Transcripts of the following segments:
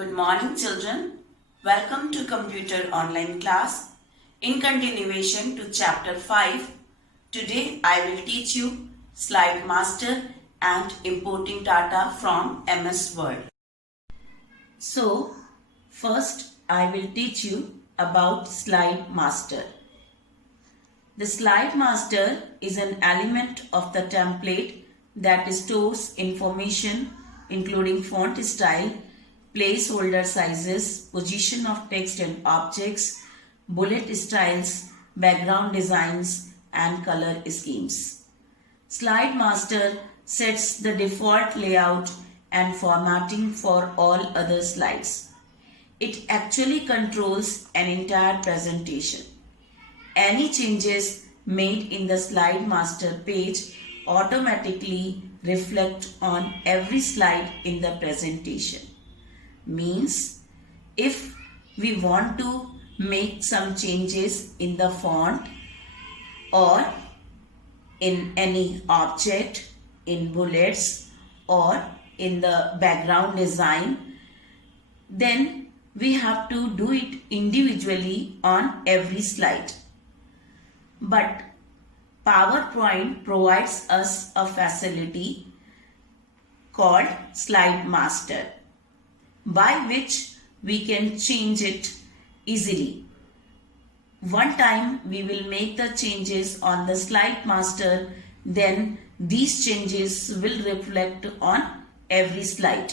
Good morning, children. Welcome to Computer Online class. In continuation to Chapter 5, today I will teach you Slide Master and importing data from MS Word. So, first I will teach you about Slide Master. The Slide Master is an element of the template that stores information including font style, placeholder sizes, position of text and objects, bullet styles, background designs, and color schemes. Slide Master sets the default layout and formatting for all other slides. It actually controls an entire presentation. Any changes made in the Slide Master page automatically reflect on every slide in the presentation. Means if we want to make some changes in the font or in any object, in bullets or in the background design, then we have to do it individually on every slide. But PowerPoint provides us a facility called Slide Master, by which we can change it easily. One time we will make the changes on the Slide Master, then these changes will reflect on every slide.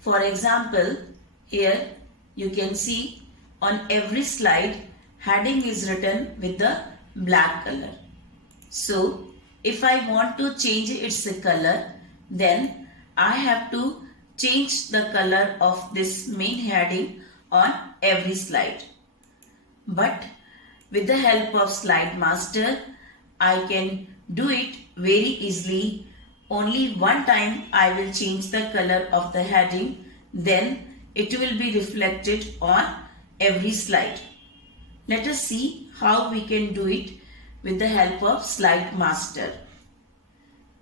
For example, here you can see on every slide heading is written with the black color. So if I want to change its color, then I have to change the color of this main heading on every slide. But with the help of Slide Master, I can do it very easily. Only one time I will change the color of the heading, then it will be reflected on every slide. Let us see how we can do it with the help of Slide Master.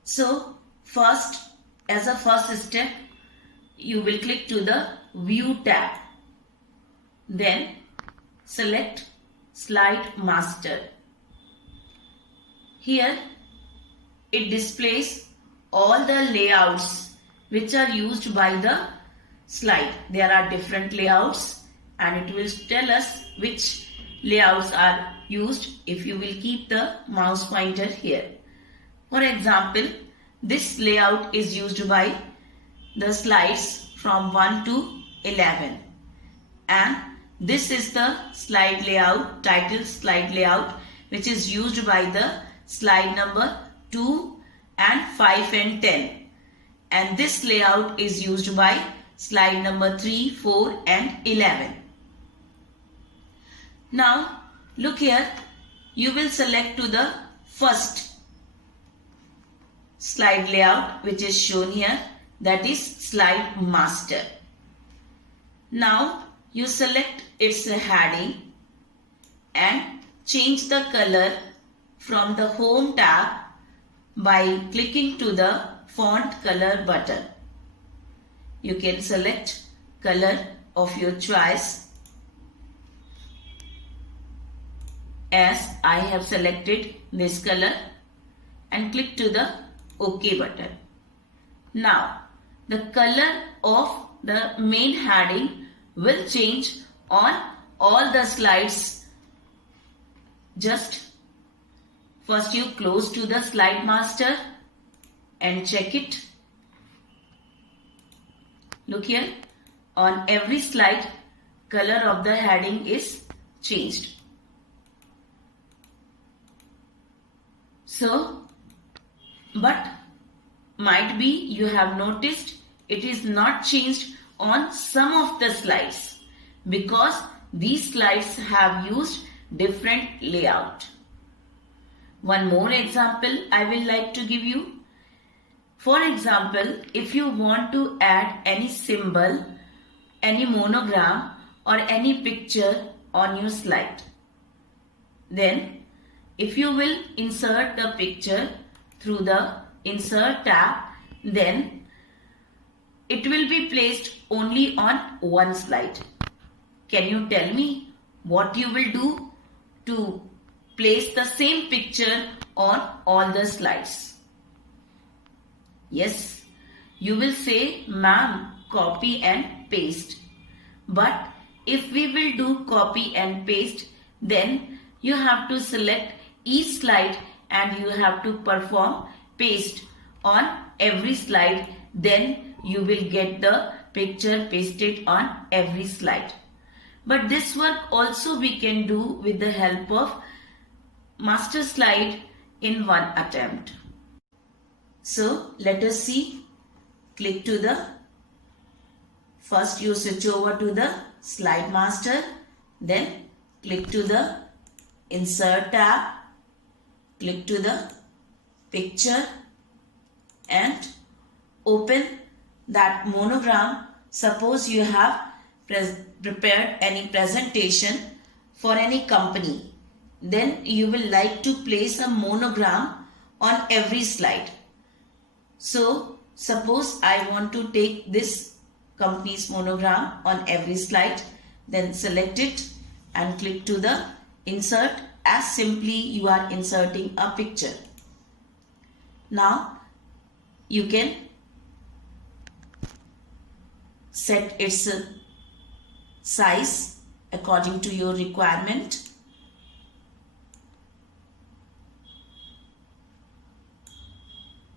So first, as a first step, you will click to the View tab. Then select Slide Master. Here it displays all the layouts which are used by the slide. There are different layouts and it will tell us which layouts are used if you will keep the mouse pointer here. For example, this layout is used by the slides from 1 to 11, and this is the slide layout, title slide layout, which is used by the slide number 2 and 5 and 10, and this layout is used by slide number 3, 4 and 11. Now look here, you will select to the first slide layout which is shown here, that is Slide Master. Now you select its heading and change the color from the Home tab by clicking to the Font Color button. You can select color of your choice, as I have selected this color, and click to the OK button. Now the color of the main heading will change on all the slides. Just first you close to the Slide Master and check it. Look here, on every slide color of the heading is changed. So, but might be you have noticed it is not changed on some of the slides because these slides have used different layout. One more example I will like to give you. For example, if you want to add any symbol, any monogram or any picture on your slide, then if you will insert the picture through the Insert tab, then it will be placed only on one slide. Can you tell me what you will do to place the same picture on all the slides? Yes, you will say, ma'am, copy and paste. But if we will do copy and paste, then you have to select each slide and you have to perform paste on every slide. Then you will get the picture pasted on every slide. But this work also we can do with the help of master slide in one attempt. So let us see. Click to the, first you switch over to the slide master, then click to the insert tab, click to the picture and open that monogram. Suppose you have prepared any presentation for any company, then you will like to place a monogram on every slide. So suppose I want to take this company's monogram on every slide, then select it and click to the insert, as simply you are inserting a picture. Now you can set its size according to your requirement.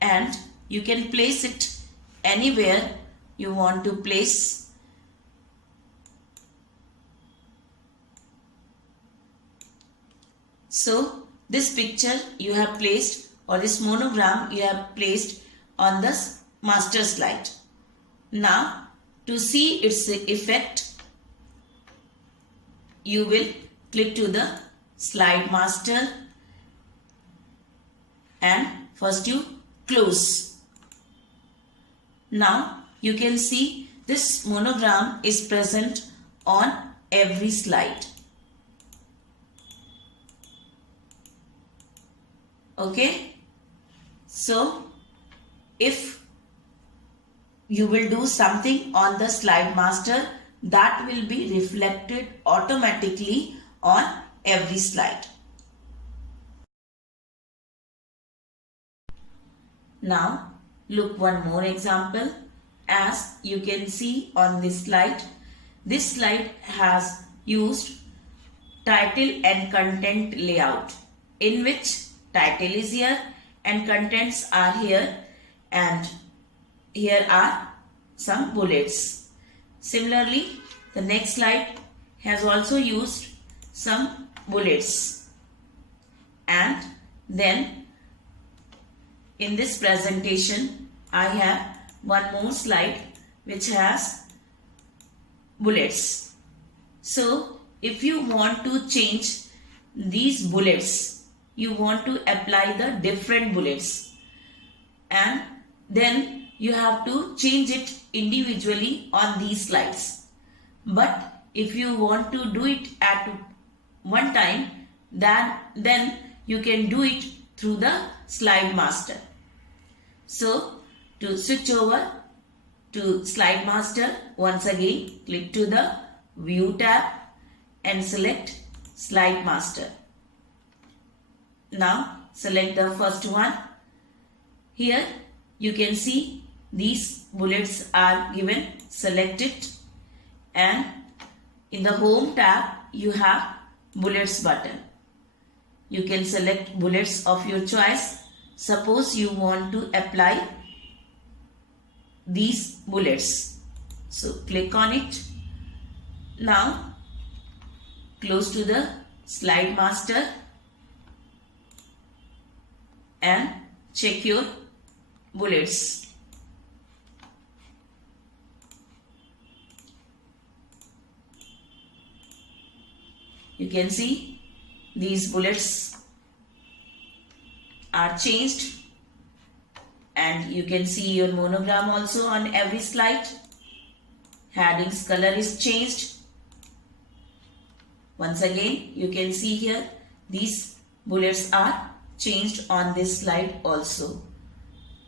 And you can place it anywhere you want to place. So this picture you have placed, or this monogram you have placed on the master slide. Now to see its effect, you will click to the slide master and first you close. Now you can see this monogram is present on every slide. Okay, so if you will do something on the slide master, that will be reflected automatically on every slide. Now look one more example. As you can see on this slide has used title and content layout, in which title is here and contents are here, and here are some bullets. Similarly, the next slide has also used some bullets, and then in this presentation I have one more slide which has bullets. So if you want to change these bullets, you want to apply the different bullets, and then you have to change it individually on these slides. But if you want to do it at one time, then you can do it through the slide master. So to switch over to slide master, once again click to the view tab and select slide master. Now select the first one. Here you can see these bullets are given. Select it, and in the home tab you have bullets button. You can select bullets of your choice. Suppose you want to apply these bullets, so click on it. Now close to the slide master and check your bullets. You can see these bullets are changed, and you can see your monogram also on every slide. Headings color is changed. Once again you can see here these bullets are changed on this slide also.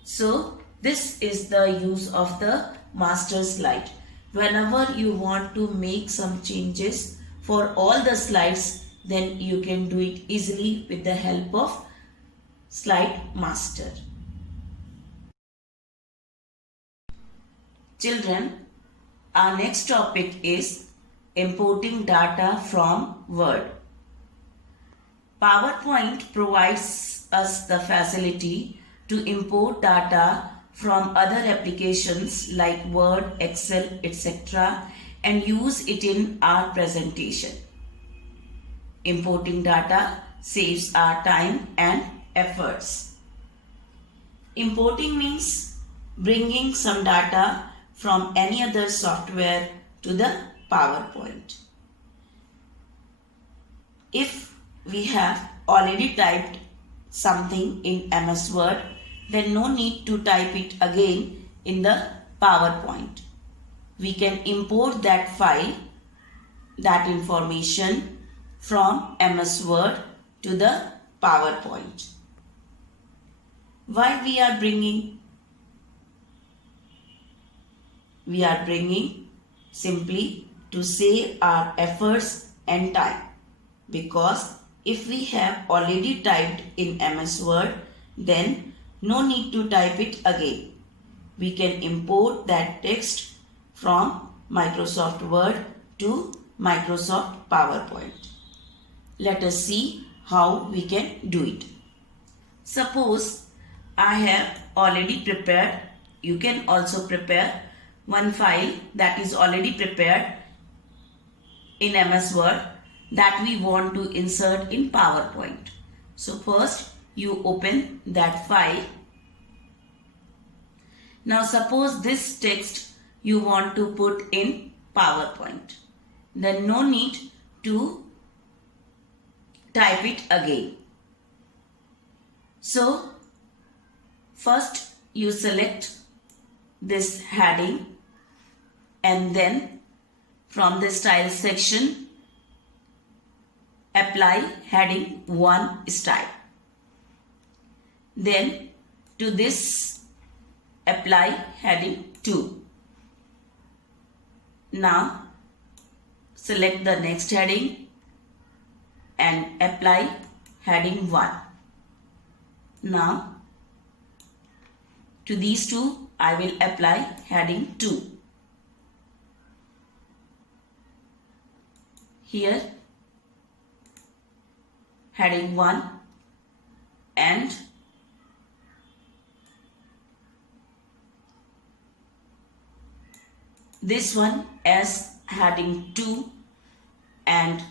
So this is the use of the master slide. Whenever you want to make some changes for all the slides, then you can do it easily with the help of Slide Master. Children, our next topic is importing data from Word. PowerPoint provides us the facility to import data from other applications like Word, Excel, etc. and use it in our presentation. Importing data saves our time and efforts. Importing means bringing some data from any other software to the PowerPoint. If we have already typed something in MS Word, then no need to type it again in the PowerPoint. We can import that file, that information from MS Word to the PowerPoint. Why we are bringing? We are bringing simply to save our efforts and time, because if we have already typed in MS Word, then no need to type it again. We can import that text from Microsoft Word to Microsoft PowerPoint. Let us see how we can do it. Suppose I have already prepared, you can also prepare one file that is already prepared in MS Word that we want to insert in PowerPoint. So first you open that file. Now suppose this text you want to put in PowerPoint. Then no need to type it again. So first you select this heading and then from the style section apply heading 1 style. Then to this apply heading 2. Now select the next heading and apply heading 1. Now to these two I will apply heading 2. Here heading 1 and this one as heading 2, and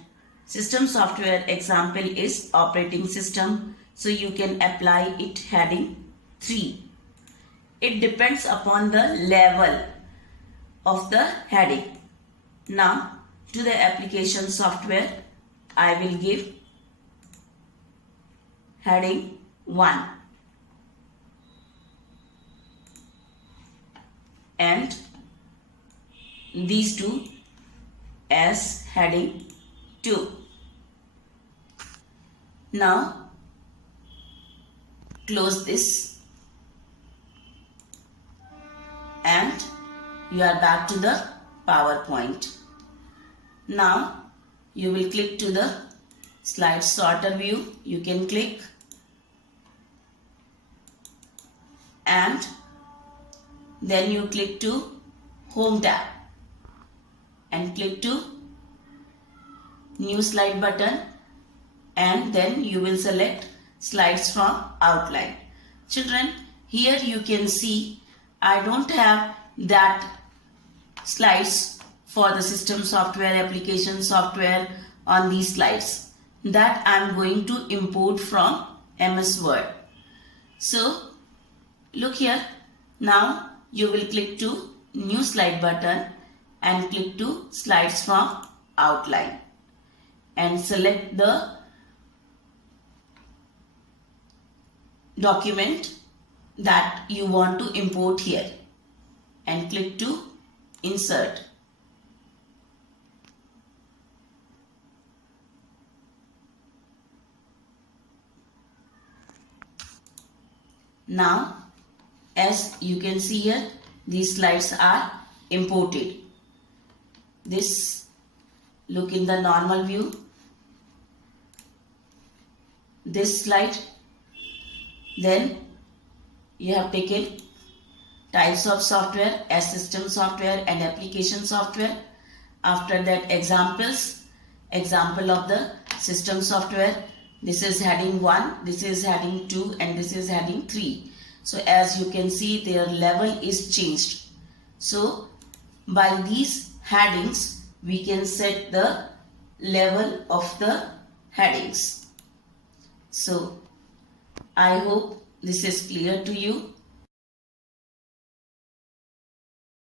system software example is operating system, so you can apply it heading 3. It depends upon the level of the heading. Now to the application software I will give heading 1 and these two as heading 2. Now close this and you are back to the PowerPoint. Now you will click to the slide sorter view. You can click and then you click to Home tab and click to New Slide button, and then you will select Slides from Outline. Children, here you can see I don't have that slides for the system software, application software on these slides that I am going to import from MS Word. So look here, now you will click to New Slide button and click to Slides from Outline and select the document that you want to import here and click to Insert. Now as you can see here, these slides are imported. This, look in the normal view. This slide. Then you have taken types of software as system software and application software. After that, examples. Example of the system software. This is heading 1, this is heading 2, and this is heading 3. So as you can see, their level is changed. So by these headings, we can set the level of the headings. So I hope this is clear to you.